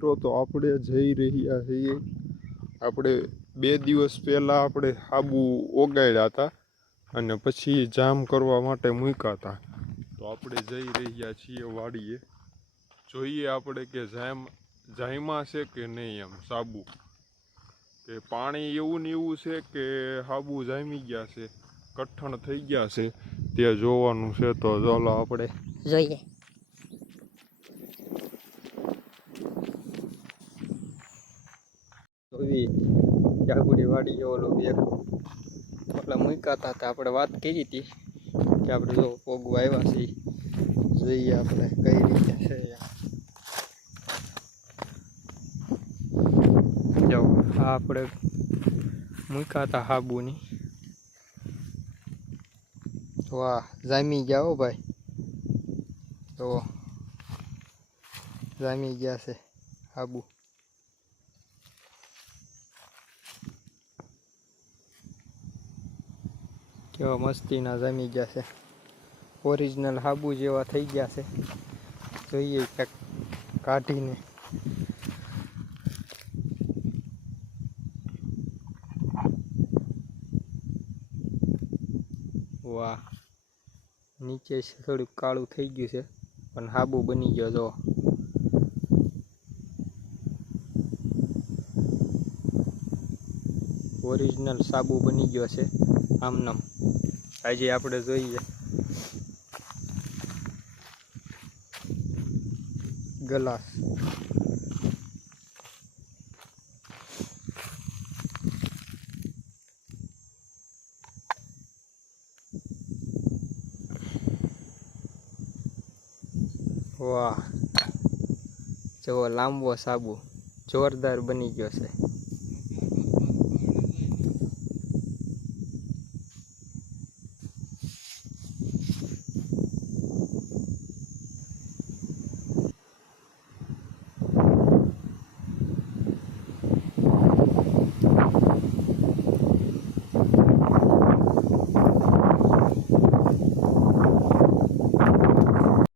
મિત્રો, તો આપણે જઈ રહ્યા છીએ. આપણે 2 દિવસ પહેલાં આપણે સાબુ ઓગાળ્યા હતા અને પછી જામ કરવા માટે મૂક્યા હતા. તો આપણે જઈ રહ્યા છીએ વાડીએ. જોઈએ આપણે કે જામ્યા છે કે નહીં. એમ સાબુ કે પાણી એવું ને એવું છે કે સાબુ જામી ગયા છે, કઠણ થઈ ગયા છે, તે જોવાનું છે. તો ચાલો આપણે જોઈએ. જાગુડી વાડી ઓલું ઓલા મૂક્યા હતા આપણે વાત કરી હતી કે આપણે જો પોગવા આવ્યા છીએ. જોઈએ આપણે કઈ રીતે છે. જો આ આપણે મૂક્યા હતા સાબુની. વાહ, જામી ગયા હો ભાઈ. તો જામી ગયા છે સાબુ. કેવા મસ્તીના જામી ગયા છે. ઓરિજિનલ સાબુ જેવા થઈ ગયા છે. જોઈએ ક્યાંક કાઢીને. વાહ, નીચે થોડુંક કાળું થઈ ગયું છે પણ સાબુ બની ગયો. જો ઓરિજિનલ સાબુ બની ગયો છે આમનામ. આજે આપણે જોઈએ ગ્લાસ. વાહ, જો લાંબો સાબુ જોરદાર બની ગયો છે.